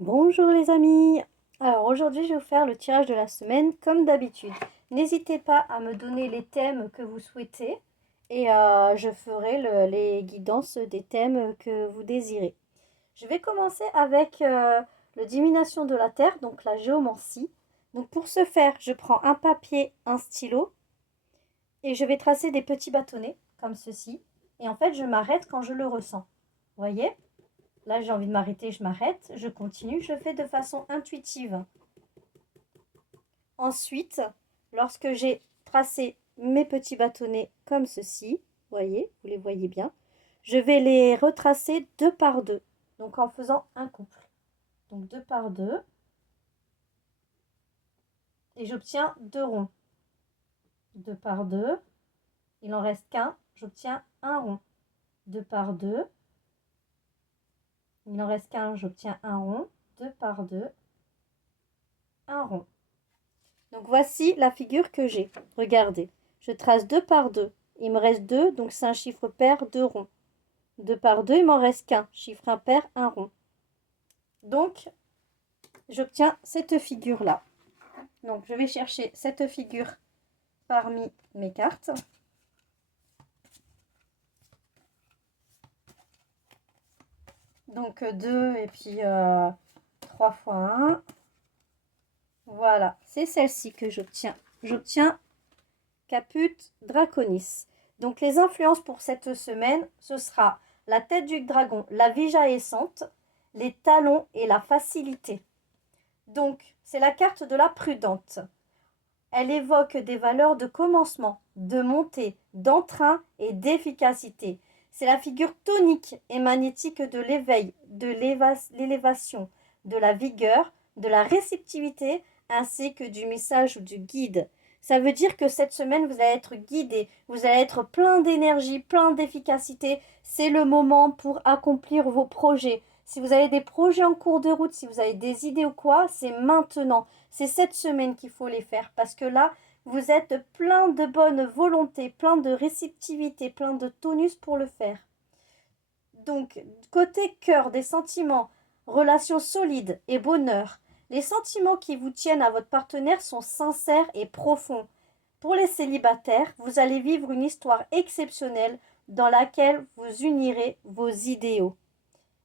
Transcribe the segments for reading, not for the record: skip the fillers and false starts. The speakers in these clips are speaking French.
Bonjour les amis. Alors aujourd'hui je vais vous faire le tirage de la semaine comme d'habitude. N'hésitez pas à me donner les thèmes que vous souhaitez et je ferai les guidances des thèmes que vous désirez. Je vais commencer avec le divination de la terre, donc la géomancie. Donc pour ce faire, je prends un papier, un stylo et je vais tracer des petits bâtonnets comme ceci. Et en fait je m'arrête quand je le ressens. Vous voyez? Là, j'ai envie de m'arrêter, je m'arrête, je continue, je fais de façon intuitive. Ensuite, lorsque j'ai tracé mes petits bâtonnets comme ceci, voyez, vous les voyez bien, je vais les retracer deux par deux, donc en faisant un couple. Donc deux par deux, et j'obtiens deux ronds. Deux par deux, il en reste qu'un, j'obtiens un rond. Deux par deux, il n'en reste qu'un, j'obtiens un rond. Deux par deux, un rond. Donc voici la figure que j'ai. Regardez, je trace deux par deux. Il me reste deux, donc c'est un chiffre pair, deux ronds. Deux par deux, il m'en reste qu'un. Chiffre impair, un rond. Donc, j'obtiens cette figure-là. Donc, je vais chercher cette figure parmi mes cartes. Donc, 2 et puis 3 fois 1. Voilà, c'est celle-ci que j'obtiens. J'obtiens Caput Draconis. Donc les influences pour cette semaine, ce sera la tête du dragon, la vie jaillissante, les talons et la facilité. Donc c'est la carte de la prudente. Elle évoque des valeurs de commencement, de montée, d'entrain et d'efficacité. C'est la figure tonique et magnétique de l'éveil, de l'élévation, de la vigueur, de la réceptivité ainsi que du message ou du guide. Ça veut dire que cette semaine, vous allez être guidé, vous allez être plein d'énergie, plein d'efficacité. C'est le moment pour accomplir vos projets. Si vous avez des projets en cours de route, si vous avez des idées ou quoi, c'est maintenant. C'est cette semaine qu'il faut les faire parce que là, vous êtes plein de bonne volonté, plein de réceptivité, plein de tonus pour le faire. Donc, côté cœur, des sentiments, relations solides et bonheur, les sentiments qui vous tiennent à votre partenaire sont sincères et profonds. Pour les célibataires, vous allez vivre une histoire exceptionnelle dans laquelle vous unirez vos idéaux.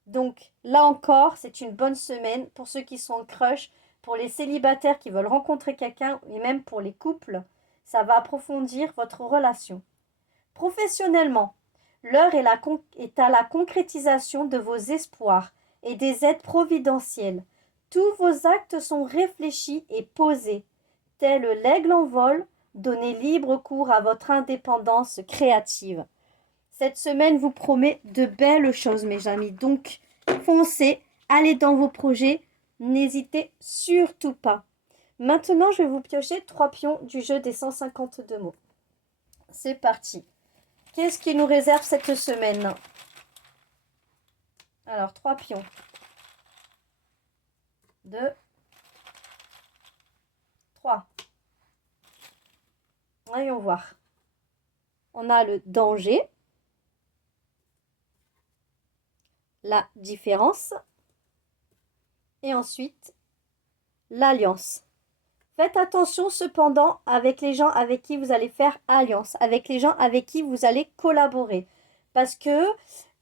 Donc là encore, c'est une bonne semaine pour ceux qui sont en crush, pour les célibataires qui veulent rencontrer quelqu'un et même pour les couples. Ça va approfondir votre relation. Professionnellement, l'heure est à la concrétisation de vos espoirs et des aides providentielles. Tous vos actes sont réfléchis et posés. Tel l'aigle en vol, donnez libre cours à votre indépendance créative. Cette semaine vous promet de belles choses, mes amis. Donc, foncez, allez dans vos projets. N'hésitez surtout pas. Maintenant, je vais vous piocher 3 pions du jeu des 152 mots. C'est parti. Qu'est-ce qui nous réserve cette semaine? Alors, 3 pions. 2, 3. Voyons voir. On a le danger, la différence et ensuite l'alliance. Faites attention cependant avec les gens avec qui vous allez faire alliance, avec les gens avec qui vous allez collaborer. Parce que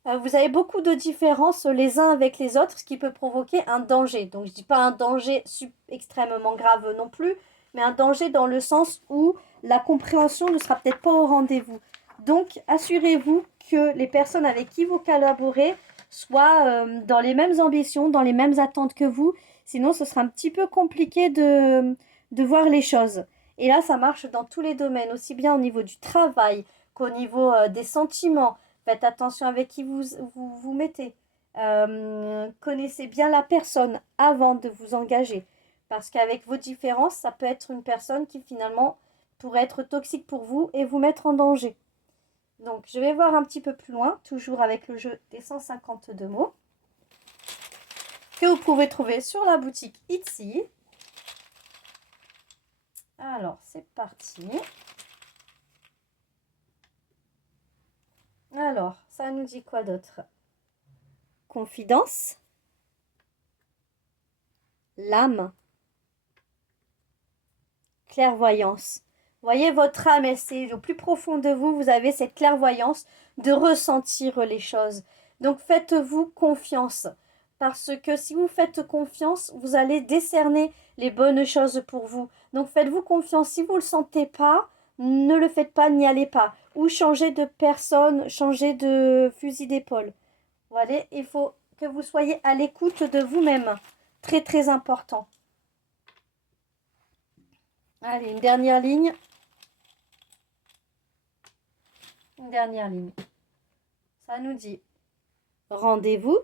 vous avez beaucoup de différences les uns avec les autres, ce qui peut provoquer un danger. Donc je ne dis pas un danger extrêmement grave non plus, mais un danger dans le sens où la compréhension ne sera peut-être pas au rendez-vous. Donc assurez-vous que les personnes avec qui vous collaborez soient dans les mêmes ambitions, dans les mêmes attentes que vous. Sinon, ce sera un petit peu compliqué de voir les choses. Et là, ça marche dans tous les domaines, aussi bien au niveau du travail qu'au niveau des sentiments. Faites attention avec qui vous mettez. Connaissez bien la personne avant de vous engager. Parce qu'avec vos différences, ça peut être une personne qui finalement pourrait être toxique pour vous et vous mettre en danger. Donc, je vais voir un petit peu plus loin, toujours avec le jeu des 152 mots, que vous pouvez trouver sur la boutique Etsy. Alors, c'est parti. Alors, ça nous dit quoi d'autre? Confidence, l'âme, clairvoyance. Voyez, votre âme, elle, c'est au plus profond de vous, vous avez cette clairvoyance de ressentir les choses. Donc faites-vous confiance. Parce que si vous faites confiance, vous allez décerner les bonnes choses pour vous. Donc faites-vous confiance. Si vous ne le sentez pas, ne le faites pas, n'y allez pas. Ou changez de personne, changez de fusil d'épaule. Voilà, il faut que vous soyez à l'écoute de vous-même. Très très important. Allez, une dernière ligne. Une dernière ligne. Ça nous dit rendez-vous,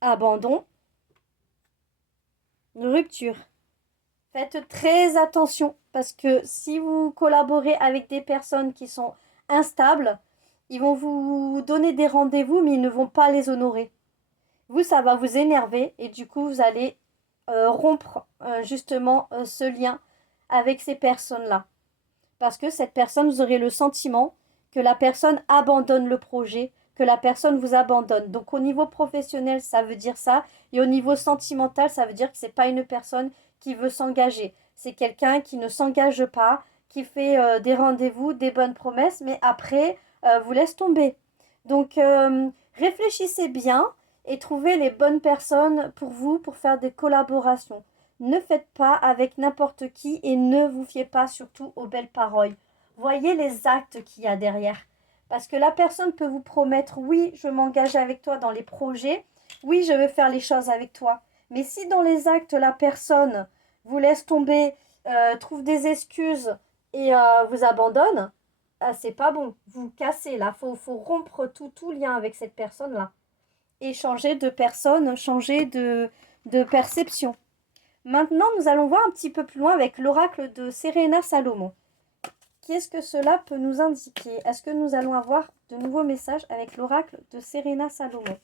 abandon, rupture. Faites très attention parce que si vous collaborez avec des personnes qui sont instables, ils vont vous donner des rendez-vous mais ils ne vont pas les honorer. Vous, ça va vous énerver et du coup, vous allez rompre justement ce lien avec ces personnes-là. Parce que cette personne, vous aurez le sentiment que la personne abandonne le projet, que la personne vous abandonne. Donc au niveau professionnel, ça veut dire ça. Et au niveau sentimental, ça veut dire que ce n'est pas une personne qui veut s'engager. C'est quelqu'un qui ne s'engage pas, qui fait des rendez-vous, des bonnes promesses, mais après, vous laisse tomber. Donc réfléchissez bien et trouvez les bonnes personnes pour vous, pour faire des collaborations. Ne faites pas avec n'importe qui et ne vous fiez pas surtout aux belles paroles. Voyez les actes qu'il y a derrière. Parce que la personne peut vous promettre, oui, je m'engage avec toi dans les projets, oui, je veux faire les choses avec toi. Mais si dans les actes, la personne vous laisse tomber, trouve des excuses et vous abandonne, c'est pas bon. Vous cassez là, faut rompre tout lien avec cette personne-là. Et changer de personne, changer de perception. Maintenant, nous allons voir un petit peu plus loin avec l'oracle de Serena Salomon. Qu'est-ce que cela peut nous indiquer? Est-ce que nous allons avoir de nouveaux messages avec l'oracle de Serena Salomon?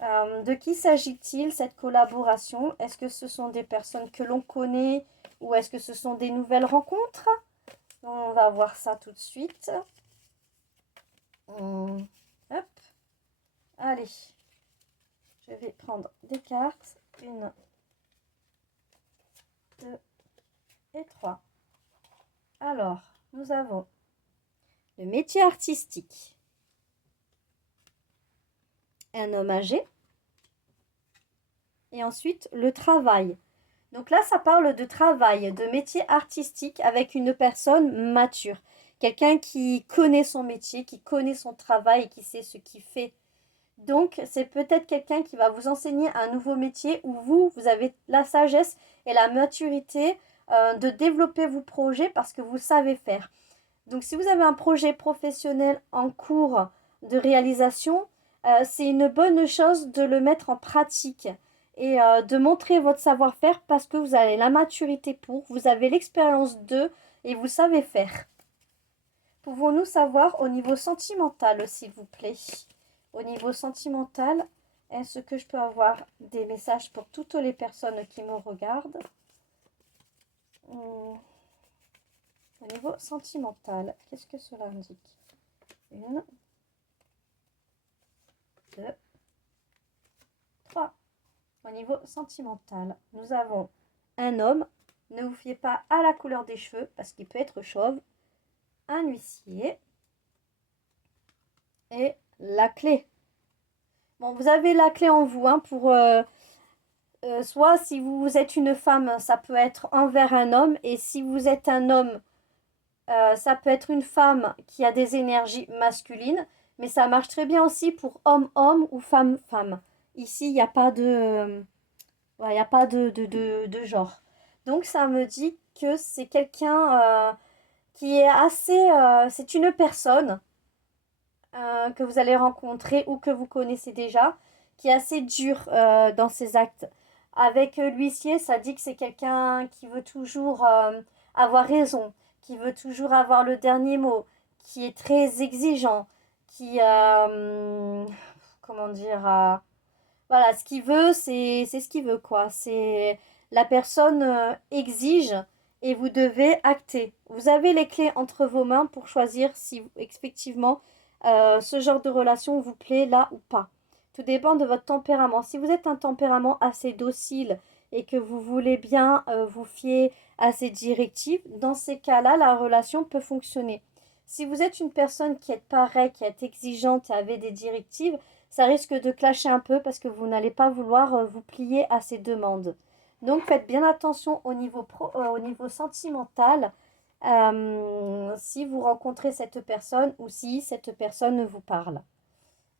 De qui s'agit-il cette collaboration? Est-ce que ce sont des personnes que l'on connaît ou est-ce que ce sont des nouvelles rencontres? On va voir ça tout de suite. Hop. Allez, je vais prendre des cartes. 1, 2 et 3. Alors, nous avons le métier artistique, un homme âgé, et ensuite le travail. Donc là, ça parle de travail, de métier artistique avec une personne mature. Quelqu'un qui connaît son métier, qui connaît son travail et qui sait ce qu'il fait. Donc, c'est peut-être quelqu'un qui va vous enseigner un nouveau métier où vous avez la sagesse et la maturité de développer vos projets parce que vous savez faire. Donc, si vous avez un projet professionnel en cours de réalisation, c'est une bonne chose de le mettre en pratique et de montrer votre savoir-faire parce que vous avez la maturité pour, vous avez l'expérience de et vous savez faire. Pouvons-nous savoir au niveau sentimental, s'il vous plaît? Au niveau sentimental, est-ce que je peux avoir des messages pour toutes les personnes qui me regardent? Au niveau sentimental, qu'est-ce que cela indique? 1, 2, 3. Au niveau sentimental, nous avons un homme. Ne vous fiez pas à la couleur des cheveux parce qu'il peut être chauve. Un huissier. Et la clé. Bon, vous avez la clé en vous pour... soit si vous êtes une femme, ça peut être envers un homme. Et si vous êtes un homme, ça peut être une femme qui a des énergies masculines. Mais ça marche très bien aussi pour homme-homme ou femme-femme. Ici, il n'y a pas de... il n'y a pas de genre. Donc, ça me dit que c'est quelqu'un qui est assez... c'est une personne que vous allez rencontrer ou que vous connaissez déjà, qui est assez dur dans ses actes. Avec l'huissier, ça dit que c'est quelqu'un qui veut toujours avoir raison, qui veut toujours avoir le dernier mot, qui est très exigeant, qui... comment dire... voilà, ce qu'il veut, c'est ce qu'il veut, quoi. C'est la personne exige et vous devez acter. Vous avez les clés entre vos mains pour choisir si effectivement ce genre de relation vous plaît là ou pas. Tout dépend de votre tempérament. Si vous êtes un tempérament assez docile et que vous voulez bien vous fier à ces directives, dans ces cas-là, la relation peut fonctionner. Si vous êtes une personne qui est pareille, qui est exigeante et avez des directives, ça risque de clasher un peu parce que vous n'allez pas vouloir vous plier à ces demandes. Donc faites bien attention au niveau sentimental si vous rencontrez cette personne ou si cette personne vous parle.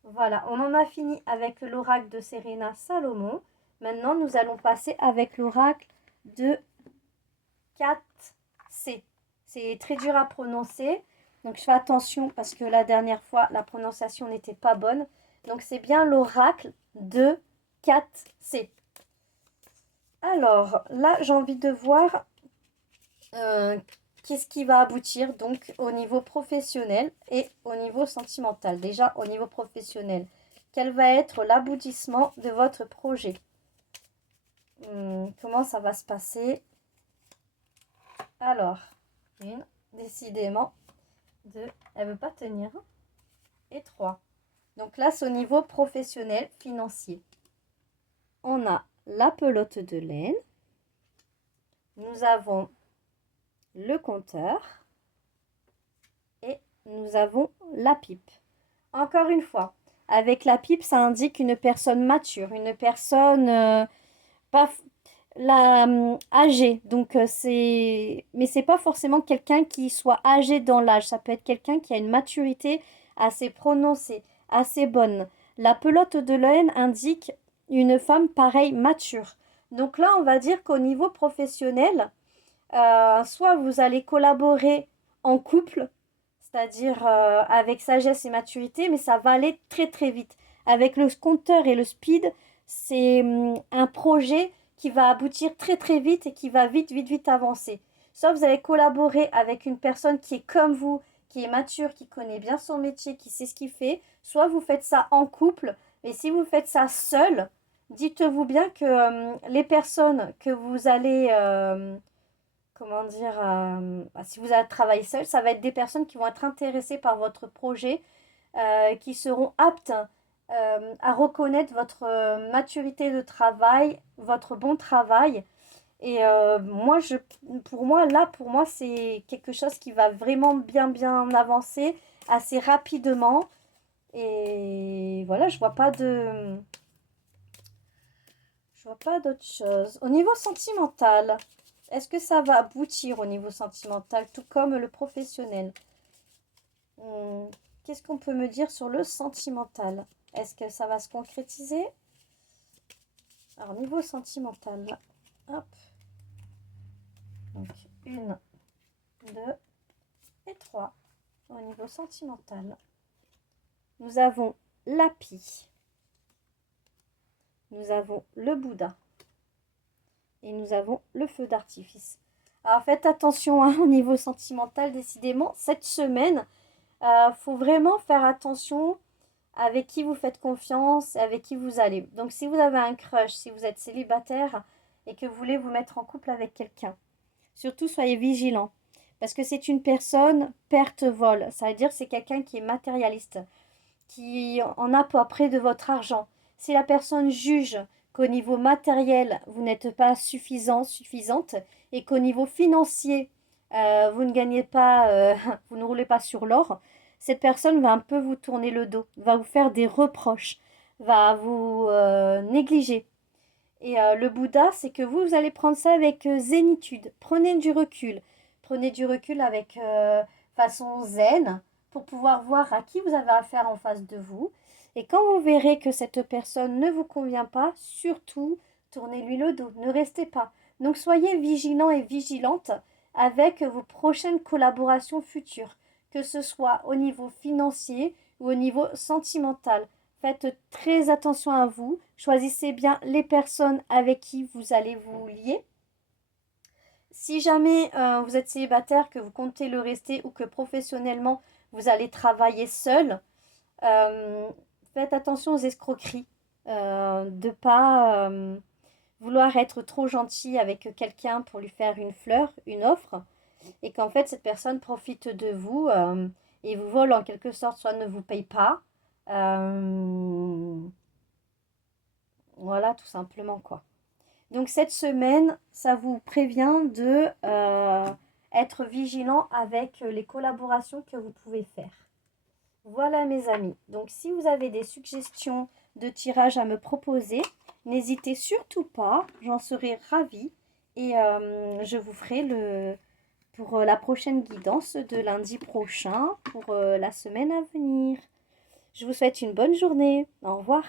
Voilà, on en a fini avec l'oracle de Serena Salomon. Maintenant, nous allons passer avec l'oracle de 4C. C'est très dur à prononcer, donc je fais attention parce que la dernière fois, la prononciation n'était pas bonne. Donc c'est bien l'oracle de 4C. Alors là, j'ai envie de voir qu'est-ce qui va aboutir donc au niveau professionnel et au niveau sentimental. Déjà au niveau professionnel, quel va être l'aboutissement de votre projet? Comment ça va se passer? Alors, décidément, deux, elle ne veut pas tenir, et trois. Donc là, c'est au niveau professionnel, financier. On a la pelote de laine. Nous avons le compteur. Et nous avons la pipe. Encore une fois, avec la pipe, ça indique une personne mature, une personne pas âgée. Donc mais c'est pas forcément quelqu'un qui soit âgé dans l'âge. Ça peut être quelqu'un qui a une maturité assez prononcée, assez bonne. La pelote de laine indique une femme pareille mature. Donc là, on va dire qu'au niveau professionnel, soit vous allez collaborer en couple, c'est-à-dire avec sagesse et maturité, mais ça va aller très très vite. Avec le compteur et le speed, c'est un projet qui va aboutir très très vite et qui va vite vite vite avancer. Soit vous allez collaborer avec une personne qui est comme vous, qui est mature, qui connaît bien son métier, qui sait ce qu'il fait, soit vous faites ça en couple, et si vous faites ça seul, dites-vous bien que les personnes que vous allez comment dire, si vous allez travailler seul, ça va être des personnes qui vont être intéressées par votre projet, qui seront aptes à reconnaître votre maturité de travail, votre bon travail. Et pour moi, c'est quelque chose qui va vraiment bien, bien avancer assez rapidement. Et voilà, je vois pas d'autre chose. Au niveau sentimental, est-ce que ça va aboutir au niveau sentimental, tout comme le professionnel? Qu'est-ce qu'on peut me dire sur le sentimental? Est-ce que ça va se concrétiser? Alors, niveau sentimental, hop. Donc, une, deux et trois. Au niveau sentimental, nous avons la pie. Nous avons le Bouddha. Et nous avons le feu d'artifice. Alors faites attention hein, au niveau sentimental, décidément. Cette semaine, faut vraiment faire attention avec qui vous faites confiance, avec qui vous allez. Donc si vous avez un crush, si vous êtes célibataire et que vous voulez vous mettre en couple avec quelqu'un, surtout soyez vigilant. Parce que c'est une personne perte-vol. Ça veut dire que c'est quelqu'un qui est matérialiste, qui en a pas près de votre argent. Si la personne juge qu'au niveau matériel, vous n'êtes pas suffisante, et qu'au niveau financier, vous ne gagnez pas, vous ne roulez pas sur l'or, cette personne va un peu vous tourner le dos, va vous faire des reproches, va vous négliger. Et le Bouddha, c'est que vous allez prendre ça avec zénitude. Prenez du recul. Prenez du recul avec façon zen pour pouvoir voir à qui vous avez affaire en face de vous. Et quand vous verrez que cette personne ne vous convient pas, surtout, tournez-lui le dos. Ne restez pas. Donc soyez vigilant et vigilante avec vos prochaines collaborations futures, que ce soit au niveau financier ou au niveau sentimental. Faites très attention à vous. Choisissez bien les personnes avec qui vous allez vous lier. Si jamais vous êtes célibataire, que vous comptez le rester ou que professionnellement vous allez travailler seul, faites attention aux escroqueries. De ne pas vouloir être trop gentil avec quelqu'un pour lui faire une fleur, une offre, et qu'en fait cette personne profite de vous et vous vole en quelque sorte, soit ne vous paye pas, voilà, tout simplement, quoi. Donc, cette semaine, ça vous prévient de être vigilant avec les collaborations que vous pouvez faire. Voilà, mes amis. Donc, si vous avez des suggestions de tirage à me proposer, n'hésitez surtout pas. J'en serai ravie. Et je vous ferai pour la prochaine guidance de lundi prochain pour la semaine à venir. Je vous souhaite une bonne journée. Au revoir.